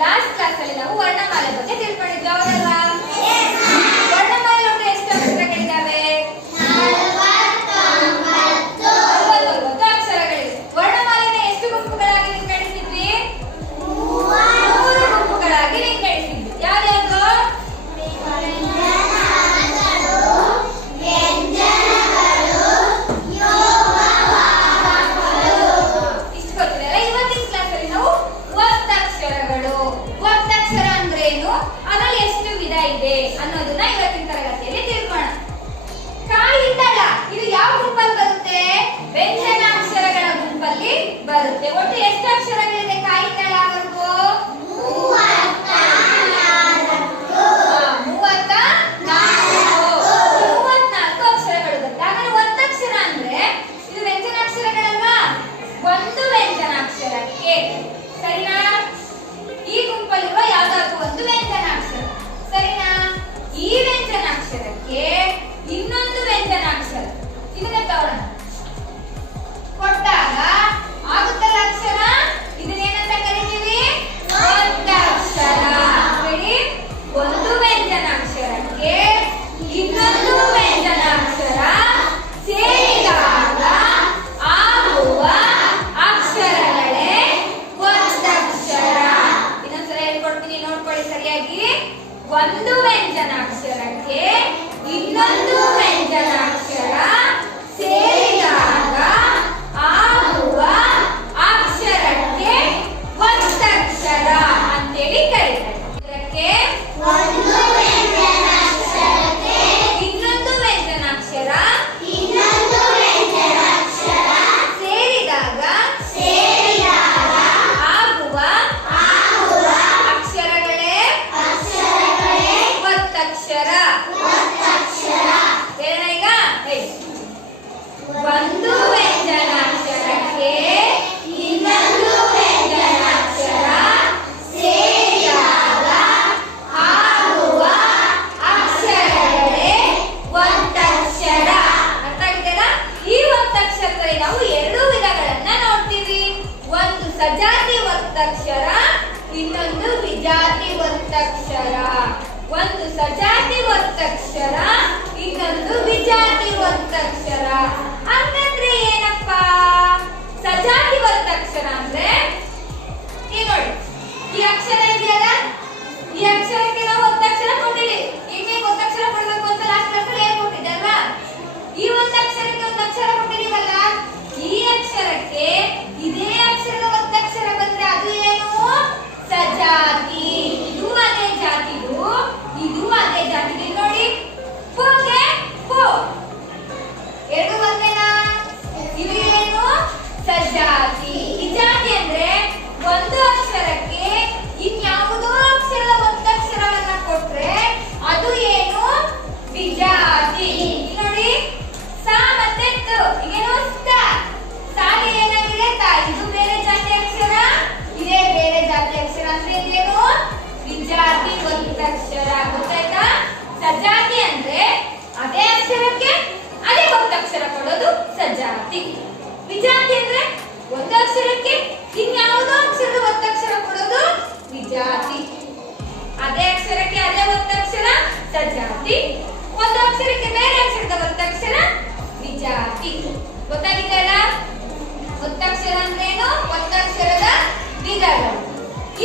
Last class ಅಲ್ಲಿ ನಾವು ವರ್ಣಮಾಲೆ ಬಗ್ಗೆ ತಿಳ್ಕೊಂಡಿದ್ವಿ, ಹೌದಲ್ವಾ? ವರ್ಣಮಾಲೆ ಒಟ್ಟು ಎಷ್ಟು ಅಕ್ಷರಗಳಿದಾವೆ? 49 ಅಕ್ಷರಗಳಿವೆ. ವರ್ಣಮಾಲೆನ ಎಷ್ಟು ಗುಂಪುಗಳಾಗಿ ವಿಂಗಡಿಸಿದ್ವಿ? 3 ಗುಂಪುಗಳಾಗಿ ವಿಂಗಡಿಸಿದ್ವಿ. ಯಾವ್ಯಾವುದು? ಇಷ್ಟು ಗೊತ್ತಿದೆಯಲ್ಲ. ಇವತ್ತಿನ ಕ್ಲಾಸ್ ಅಲ್ಲಿ ನಾವು ಒತ್ತಕ್ಷರಗಳು, ಒತ್ತಕ್ಷರ ಅಂದ್ರೆ ಏನು, ಅದ್ರಲ್ಲಿ ಎಷ್ಟು ವಿಧ ಇದೆ ಅನ್ನೋದನ್ನ ಇವತ್ತಿನ ತರಗತಿಯಲ್ಲಿ ತಿಳ್ಕೊಳ್ಳೋಣ. ಕಾಯಿತಳ ಇದು ಯಾವ ಗುಂಪಲ್ಲಿ ಬರುತ್ತೆ? ವ್ಯಂಜನಾಕ್ಷರಗಳ ಗುಂಪಲ್ಲಿ ಬರುತ್ತೆ. ಒಟ್ಟು ಎಷ್ಟು ಅಕ್ಷರಗಳಿದೆ ಕಾಯಿತಳವರೆಗೂ? 34 ಅಕ್ಷರಗಳು ಬರುತ್ತೆ. ಹಾಗಾದ್ರೆ ಒತ್ತಕ್ಷರ ಅಂದ್ರೆ ಇದು ವ್ಯಂಜನಾಕ್ಷರಗಳಲ್ವಾ? ಒಂದು ವ್ಯಂಜನಾಕ್ಷರಕ್ಕೆ, ಸರಿನಾ? ಈ ಗುಂಪಲ್ಲಿರುವ ಯಾವ್ದಾದ್ರು ಒಂದು ವ್ಯಂಜನಾಕ್ಷರ, ಸರಿನಾ? ಈ ವ್ಯಂಜನಾಕ್ಷರಕ್ಕೆ ಇನ್ನೊಂದು ವ್ಯಂಜನಾಕ್ಷರ, ಇದನ್ನ ತಗೊಳ್ಳೋಣ. ಕೊಟ್ಟಾಗ ಆಗುತ್ತಲ್ಲ ಅಕ್ಷರ, ಇದನ್ನೇನಂತ ಕರಿತೀವಿ? ಒತ್ತಕ್ಷರ. ನೋಡಿ, ಒಂದು ವ್ಯಂಜನಾಕ್ಷರಕ್ಕೆ ಇನ್ನೊಂದು ವ್ಯಂಜನಾಕ್ಷರ ಸೇರಿದಾಗ ಆಗುವ ಅಕ್ಷರಗಳೇ ಒತ್ತಕ್ಷರ. ಇನ್ನೊಂದ್ಸಲ ಹೇಳ್ಕೊಡ್ತೀನಿ, ನೋಡ್ಕೊಳ್ಳಿ ಸರಿಯಾಗಿ. ಒಂದು ವ್ಯಂಜನಾಕ್ಷರಕ್ಕೆ ಇನ್ನೊಂದು ವ್ಯಂಜನಾಕ್ಷರ ಸೇರಿದಾಗ ಆಗುವ ಅಕ್ಷರಕ್ಕೆ ಒತ್ತಕ್ಷರ ಅಂತೇಳಿ ಕರೀತಾರೆ. ಇದಕ್ಕೆ ಇನ್ನೊಂದು ವ್ಯಂಜನಾಕ್ಷರ ಸೇರಿದಾಗ ಆಗುವ ಅಕ್ಷರಗಳೇ ಒತ್ತಕ್ಷರ. ಹೇಳೋಣ ಈಗ. ಒಂದು ವ್ಯಂಜನಾಕ್ಷರಕ್ಕೆ ಇನ್ನೊಂದು ವ್ಯಂಜನಾಕ್ಷರ ಸೇರಿದಾಗ ಆಗುವ ಅಕ್ಷರಗಳೇ ಒತ್ತಕ್ಷರ. ಅರ್ಥ ಆಗಿದೆಯಲ್ಲ? ಈ ಒತ್ತಕ್ಷರದಲ್ಲಿ ನಾವು 2 ವಿಧಗಳನ್ನ ನೋಡ್ತೀವಿ. ಒಂದು ಸಜಾತಿ ಒತ್ತಕ್ಷರ, ಇನ್ನೊಂದು ವಿಜಾತಿ ಒತ್ತಕ್ಷರ. ಒಂದು ಸಜಾತಿ ಒತ್ತಕ್ಷರ, ಇನ್ನೊಂದು ವಿಜಾತಿ ಒತ್ತಕ್ಷರ. ಹಂಗಂದ್ರೆ ಏನಪ್ಪ? ಸಜಾತಿ ಒತ್ತಕ್ಷರ ಅಂದ್ರೆ ಈಗ ನೋಡಿ, ಈ ಅಕ್ಷರ ಇದೆಯಲ್ಲ, ಈ ಅಕ್ಷರಕ್ಕೆ ನಾವು ಒತ್ತಕ್ಷರ ಕೊಟ್ಟಿದ್ದೀವಿ. ಈಗ ಒತ್ತಕ್ಷರ ಕೊಡ್ಬೇಕು ಅಂತ ಲಾಸ್ಟ್ ಕ್ಲಾಸಲ್ಲಿ ಹೇಳ್ಕೊಟ್ಟಿದ್ದೆ ಅಲ್ವಾ? ಈ ಒತ್ತಕ್ಷರಕ್ಕೆ ಒಂದು ಅಕ್ಷರ ಕೊಟ್ಟಿದೀವಲ್ಲ, ಈ ಅಕ್ಷರಕ್ಕೆ ಇದೇ ಅಕ್ಷರದ ಒತ್ತಕ್ಷರ ಬಂದ್ರೆ ಅದು ಏನು? ಸಜಾತಿ. ಇದು ಅದೇ ಜಾತಿದು, ಇದು ಅದೇ ಜಾತಿದು. ನೋಡಿ, ಪೋಗೆ ಪೋ, ಎರಡು ಒಂದೇನಾ? ಇದು ಏನು? ಸಜಾತಿ. ವಿಜಾತಿ ಅಂದ್ರೆ ಒಂದು ಅಕ್ಷರಕ್ಕೆ ಇನ್ಯಾವುದೋ ಅಕ್ಷರದ ಒತ್ತಕ್ಷರವನ್ನ ಕೊಟ್ರೆ ಅದು ಏನು? ವಿಜಾತಿ. ನೋಡಿ, ಸಾ ಮತ್ತೆ ತ, ಈಗೇನು? ಸ. ಸಾಗೆ ಏನಾಗಿದೆ? ತ. ಇದು ಬೇರೆ ಜಾತಿ ಅಕ್ಷರ, ಇದೇ ಬೇರೆ ಜಾತಿ ಅಕ್ಷರ ಅಂದ್ರೆ ಇದೇನು? ವಿಜಾತಿ ಒತ್ತಕ್ಷರ. ಗೊತ್ತಾಯ್ತಾ? ಸಜಾತಿ ಅಂದ್ರೆ ಅದೇ ಅಕ್ಷರಕ್ಕೆ ಅದೇ ಒತ್ತಕ್ಷರ ಕೊಡೋದು ಸಜಾತಿ. ವಿಜಾತಿ ಅಂದ್ರೆ ಒಂದು ಅಕ್ಷರಕ್ಕೆ ಇನ್ಯಾವುದೋ ಅಕ್ಷರದ ಒತ್ತಕ್ಷರ ಕೊಡೋದು ವಿಜಾತಿ. ಅದೇ ಅಕ್ಷರಕ್ಕೆ ಅದೇ ಒತ್ತಕ್ಷರ ಸಜಾತಿ, ಒಂದು ಅಕ್ಷರಕ್ಕೆ ಬೇರೆ ಅಕ್ಷರದ ಒತ್ತಕ್ಷರ ವಿಜಾತಿ. ಗೊತ್ತಾಗಿದೆಯಲ್ಲ? ಒತ್ತಕ್ಷರ ಅಂದ್ರೇನು? ಒತ್ತಕ್ಷರದ ವಿಧಗಳು.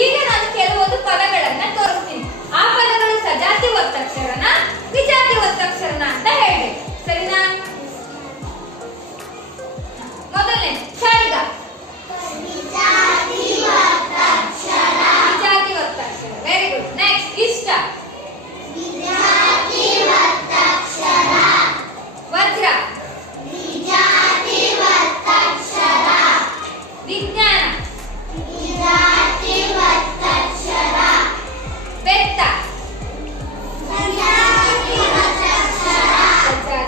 ಈಗ ನಾನು ಕೆಲವೊಂದು ಪದಗಳನ್ನ ತೋರಿಸ್ತೀನಿ. ಆ ಪದಗಳು ಸಜಾತಿ ಒತ್ತಕ್ಷರನ ವಿಜಾತಿ ಒತ್ತಕ್ಷರನ ಅಂತ ಹೇಳ್ಬೇಕು, ಸರಿನಾ? ಮೊದಲನೇ ಖಡ್ಗ, ವಿಜಾತಿ ಒತ್ತಕ್ಷರ. Very good. ನೆಕ್ಸ್ಟ್ ಇಷ್ಟ, ವಜ್ರ, ವಿಜ್ಞಾನ, ಬೆತ್ತ, ಸಜಾತಿ.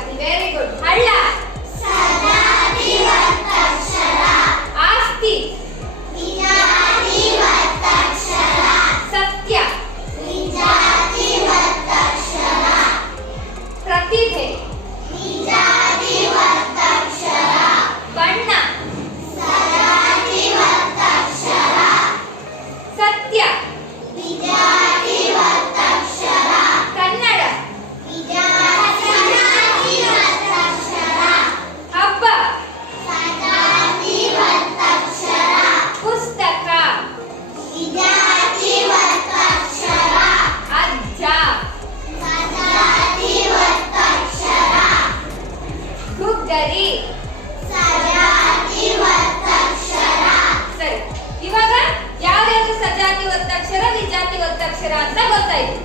ಜಾತಿ ಒತ್ತಕ್ಷರ ವಿಜಾತಿ ಒತ್ತಕ್ಷರ ಅಂತ ಗೊತ್ತಾಯ್ತು.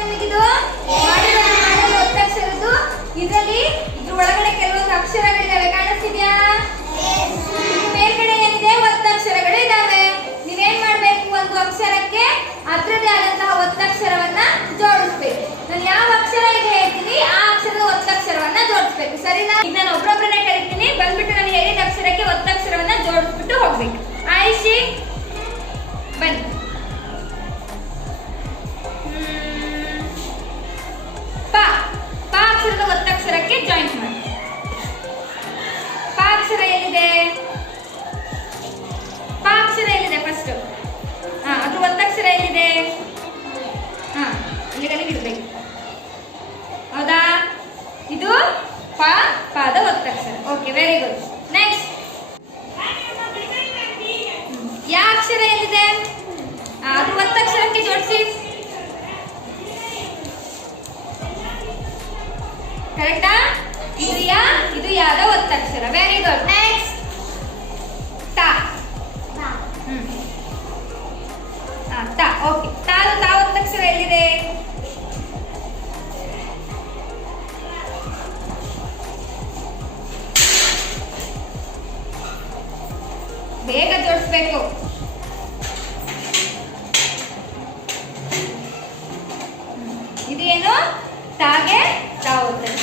ನಿಮಗಿದು ಒತ್ತಕ್ಷರದ್ದು ಇದರಲ್ಲಿ ಇದ್ರ ಒಳಗಡೆ ಕೆಲವೊಂದು ಅಕ್ಷರಗಳಿದಾವೆ, ಕಾಣಿಸ್ತಿದ್ಯಾ? ಮೇಲ್ಗಡೆ ಏನಿದೆ ಒತ್ತಕ್ಷರಗಳು ಇದಾವೆ. ನೀವೇನ್ ಮಾಡ್ಬೇಕು, ಒಂದು ಅಕ್ಷರಕ್ಕೆ ಅದ್ರದ್ದೇ ಆದಂತಹ ಒತ್ತಕ್ಷರವನ್ನ ಜೋಡಿಸ್ಬೇಕು. ನಾನು ಯಾವ ಅಕ್ಷರ ಇದೆ ಹೇಳ್ತೀನಿ, ಆ ಅಕ್ಷರದ ಒತ್ತಕ್ಷರವನ್ನ ಜೋಡಿಸ್ಬೇಕು, ಸರಿನಾ? ಈಗ ನಾನು ಒಬ್ಬೊಬ್ಬರನ್ನೇ ಕರಿತೀನಿ, ಬಂದ್ಬಿಟ್ಟು ನಾನು ಹೇಳಿದ ಅಕ್ಷರಕ್ಕೆ ಒತ್ತಕ್ಷರವನ್ನ ಜೋಡಿಸ್ಬಿಟ್ಟು ಹೋಗ್ಬೇಕು. ಆಯಿಷಿ ಬನ್ನಿ. ಪ ಅಕ್ಷರದ ಒತ್ತಕ್ಷರಕ್ಕೆ ಜಾಯಿಂಟ್ ಮಾಡಿ. ಪ ಅಕ್ಷರ ಎಲ್ಲಿದೆ? ಪ ಅಕ್ಷರ ಎಲ್ಲಿದೆ ಫಸ್ಟ್? ಅದ್ರ ಒತ್ತಕ್ಷರ ಎಲ್ಲಿದೆ? ಇಲ್ಲಿಗೆ ಇಡಬೇಕು, ಹೌದಾ? ಇದು ಪಾದ ಒತ್ತಕ್ಷರ. Okay, very good. ನೆಕ್ಸ್ಟ್, ಯಾ ಅಕ್ಷರ ಎಲ್ಲಿದೆ? ಅದು ಒತ್ತಕ್ಷರಕ್ಕೆ ಜೋಡಿಸಿ. ಕರೆಕ್ಟಾ? ಇದು ಯಾದ ಒತ್ತಕ್ಷರ. Very good. ನೆಕ್ಸ್ಟ್, ತಾ. ತಾ. ಓಕೆ, ತಾ ಒತ್ತಕ್ಷರ ಎಲ್ಲಿದೆ? ಬೇಗ ಜೋಡಿಸ್ಬೇಕು. ಇದೇನು? ತಾಗೆ ತಾ ಒತ್ತಕ್ಷರ.